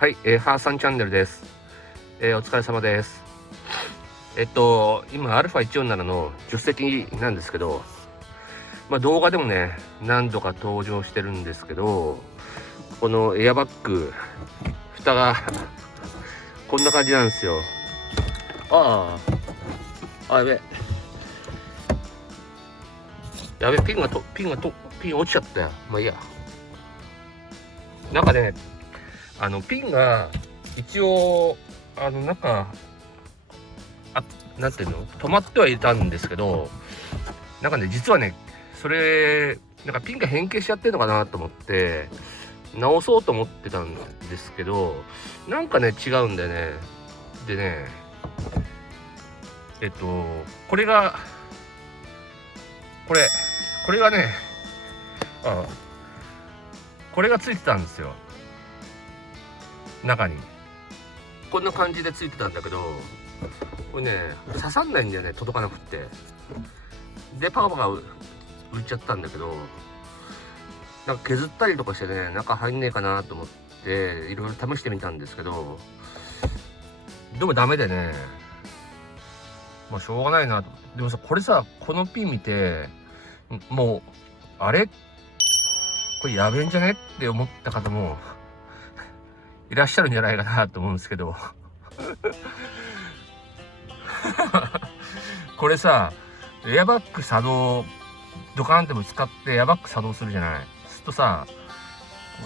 はい、ハーさんチャンネルです。お疲れ様です。今 α147 の助手席なんですけど、動画でもね、何度か登場してるんですけど、このエアバッグ、蓋がこんな感じなんですよ。やべ。やべ、ピン落ちちゃったよ。まあいいや。なんかね、ピンが一応なんていうの、止まってはいたんですけど、なんかね、実はね、それなんかピンが変形しちゃってるのかなと思って直そうと思ってたんですけど、なんかね違うんだよね。でね、これがこれがね、あこれがついてたんですよ、中に。こんな感じでついてたんだけど、これね刺さんないんだよね、届かなくって。でパカパカ浮いちゃったんだけど、なんか削ったりとかしてね、中入んねえかなと思っていろいろ試してみたんですけど、でもダメでね、しょうがないなと。でもさ、これさ、このピン見てもう、あれこれやべえんじゃねって思った方もいらっしゃるんじゃないかなと思うんですけどこれさ、エアバッグ作動、ドカーンってぶつかってエアバッグ作動するじゃない。するとさ、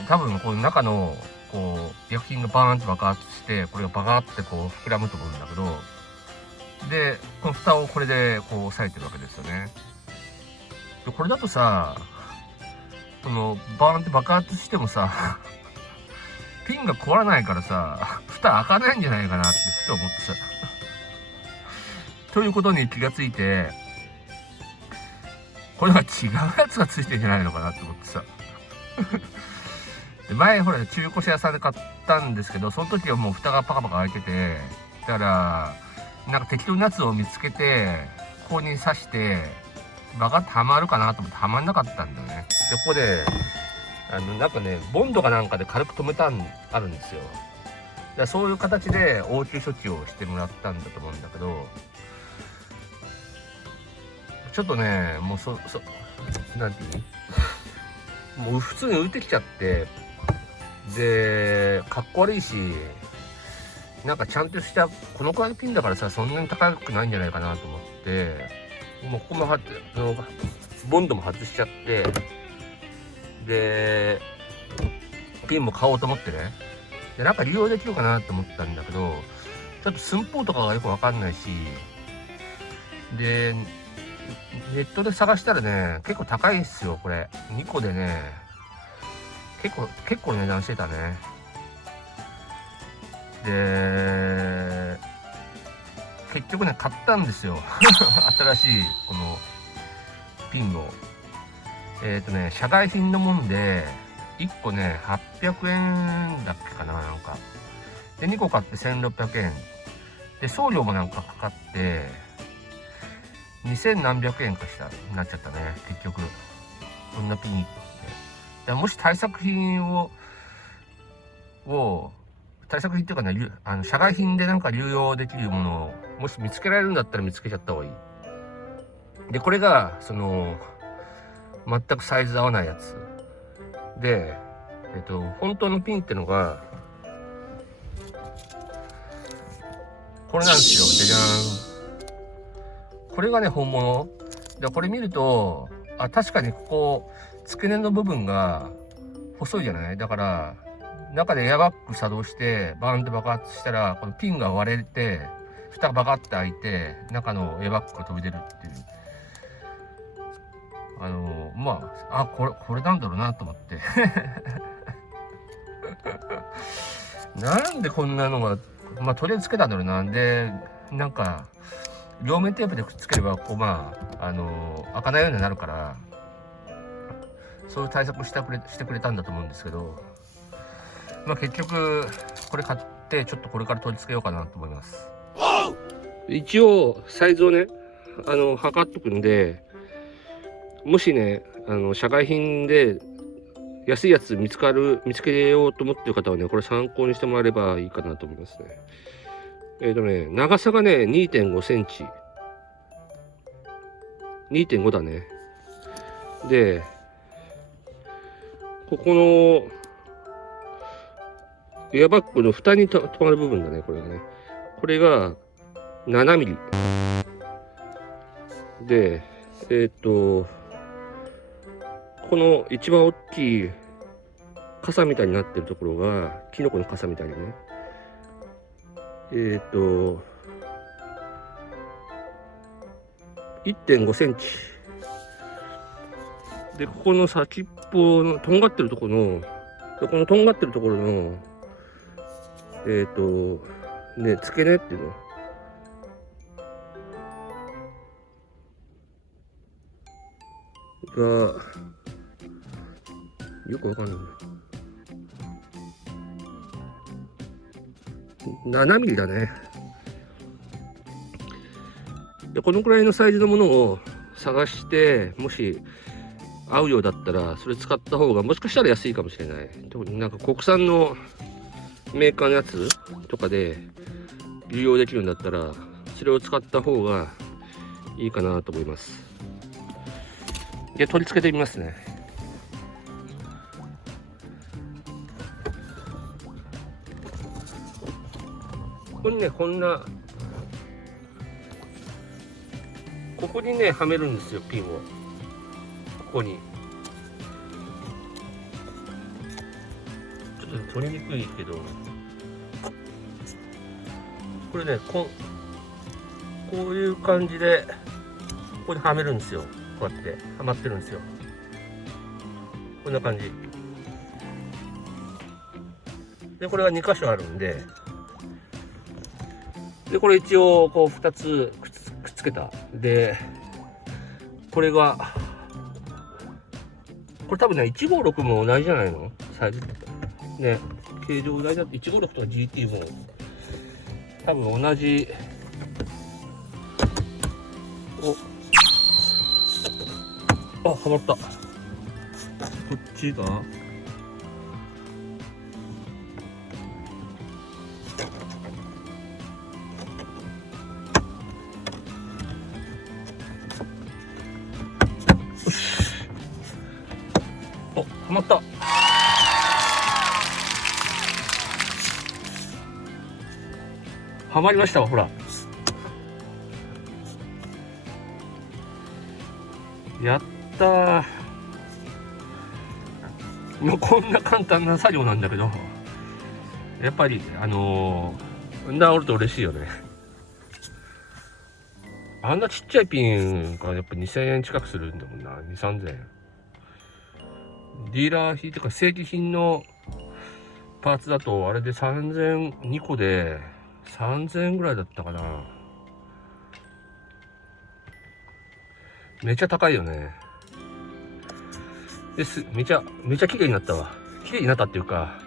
多分この中のこう薬品がバーンって爆発して、これがバカってこう膨らむと思うんだけど、でこの蓋をこれでこう押さえてるわけですよね。でこれだとさ、そのバーンって爆発してもさピンが壊らないからさ、蓋開かないんじゃないかなってふと思ってさということに気がついて、これは違うやつがついてんじゃないのかなって思ってさで前ほら中古車屋さんで買ったんですけど、その時はもう蓋がパカパカ開いてて、だからなんか適当なやつを見つけてここに刺してバカッとはまるかなと思ってはまんなかったんだよね。でここでなんかね、ボンドかなんかで軽く止めたあるんですよ。だそういう形で応急処置をしてもらったんだと思うんだけど、ちょっとね、もうなんていうの、もう普通に浮いてきちゃって、でかっこ悪いし、なんかちゃんとしたこのくらいのピンだからさ、そんなに高くないんじゃないかなと思って、もうここもボンドも外しちゃって、でピンも買おうと思ってね、でなんか利用できるかなと思ったんだけど、ちょっと寸法とかがよくわかんないし、でネットで探したらね、結構高いんですよこれ。2個でね、結構値段してたね。で結局ね買ったんですよ新しいこのピンを。社外品のもんで1個ね800円だっけかな、なんかで2個買って1600円で、送料もなんかかかって2000何百円かなっちゃったね結局。こんなピン1個で、もし対策品を対策品っていうかね、社外品でなんか流用できるものをもし見つけられるんだったら見つけちゃった方がいい。でこれが全くサイズ合わないやつで、本当のピンってのがこれなんですよ。じゃじゃーん。これがね本物で、これ見ると確かにここ付け根の部分が細いじゃない。だから中でエアバッグ作動してバーンって爆発したら、このピンが割れて蓋がバカって開いて中のエアバッグが飛び出るっていう、これなんだろうなと思ってなんでこんなのが、とりあえずつけたんだろうな。でなんか両面テープでくっつければこう開かないようになるから、そういう対策してくれたんだと思うんですけど、結局これ買ってちょっとこれから取り付けようかなと思います。一応サイズをね測っとくんで、もしね社外品で安いやつ見つけようと思ってる方はね、これ参考にしてもらえればいいかなと思いますね。長さがね、2.5 センチ。2.5 だね。で、ここの、エアバッグの蓋に止まる部分だね、これがね。これが7ミリ。で、この一番大きい傘みたいになってるところが、キノコの傘みたいなね。1.5 センチ。で、ここの先っぽの、とんがってるところの、このとんがってるところの、ね、付け根っていうの。が、よくわかんない。7ミリだね。で、このくらいのサイズのものを探して、もし合うようだったら、それ使った方がもしかしたら安いかもしれない。特になんか国産のメーカーのやつとかで利用できるんだったら、それを使った方がいいかなと思います。で、取り付けてみますね。ここにね、ここにね、はめるんですよ、ピンを。ここに。ちょっと取りにくいけど、これね、こういう感じで、ここにはめるんですよ。こうやって、はまってるんですよ。こんな感じ。で、これが2箇所あるんで、で、これ一応、こう、2つくっつけた。で、これが、これ多分ね、156も同じじゃないのサイズ。ね、形状同じだって、156とか GT も、多分同じ。あ、はまった。こっちが、お、はまった。はまりましたわ、ほら。やったー。こんな簡単な作業なんだけど、やっぱり、治ると嬉しいよね。あんなちっちゃいピンがやっぱ2000円近くするんだもんな。2、3000円。ディーラー品とか正規品のパーツだと、あれで2個で3000円ぐらいだったかな。めっちゃ高いよね。めちゃ綺麗になったわ。綺麗になったっていうか、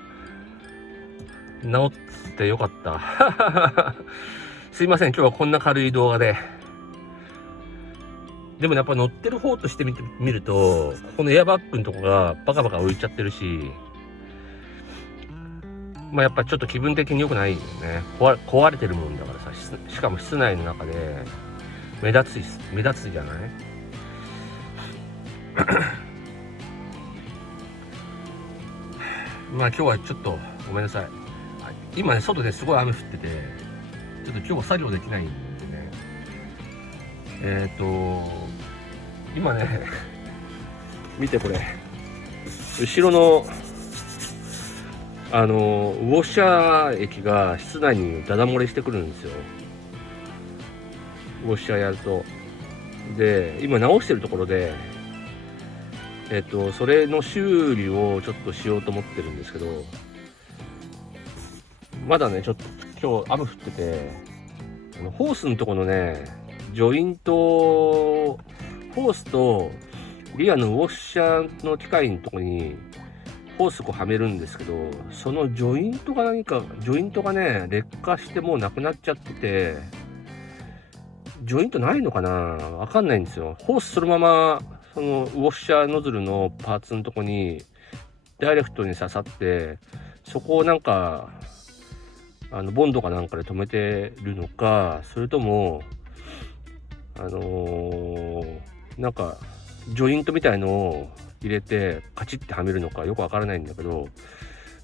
治ってよかった。すいません、今日はこんな軽い動画で。でもやっぱ乗ってる方として見ると、このエアバッグのとこがバカバカ浮いちゃってるし、まあやっぱちょっと気分的に良くないよね。壊れてるもんだからさ、しかも室内の中で目立つじゃない。まあ今日はちょっとごめんなさい。今ね、外ですごい雨降ってて、ちょっと今日は作業できないんでね。今ね、見てこれ。後ろの、ウォッシャー液が室内にダダ漏れしてくるんですよ。ウォッシャーやると。で、今直してるところで、それの修理をちょっとしようと思ってるんですけど、まだね、ちょっと今日雨降ってて、ホースのところのね、ジョイント、ホースとリアのウォッシャーの機械のところにホースこうはめるんですけど、そのジョイントがね、劣化してもうなくなっちゃってて、ジョイントないのかな、わかんないんですよ。ホースそのまま、そのウォッシャーノズルのパーツのとこにダイレクトに刺さって、そこをなんかボンドかなんかで止めてるのか、それともなんかジョイントみたいのを入れてカチッてはめるのかよくわからないんだけど、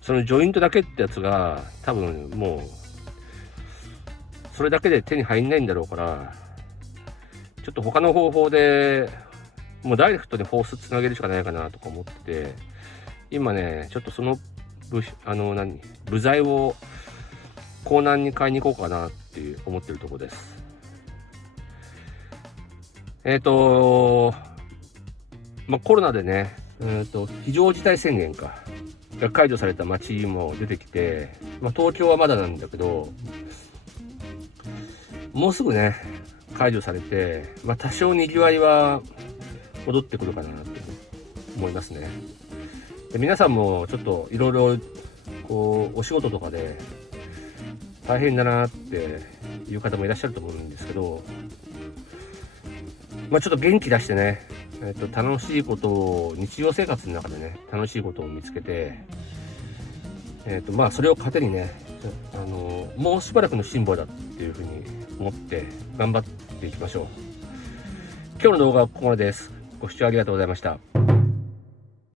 そのジョイントだけってやつが多分もうそれだけで手に入んないんだろうから、ちょっと他の方法でもうダイレクトにホースつなげるしかないかなとか思ってて、今ねちょっとその部材を港南に買いに行こうかなって思ってるところです。コロナでね、非常事態宣言が解除された街も出てきて、東京はまだなんだけど、もうすぐね解除されて、多少にぎわいは戻ってくるかなと思いますね。で、皆さんもちょっといろいろこうお仕事とかで大変だなっていう方もいらっしゃると思うんですけど、ちょっと元気出してね、楽しいことを日常生活の中でね楽しいことを見つけて、それを糧にねもうしばらくの辛抱だっていうふうに思って頑張っていきましょう。今日の動画はここまでです。ご視聴ありがとうございました。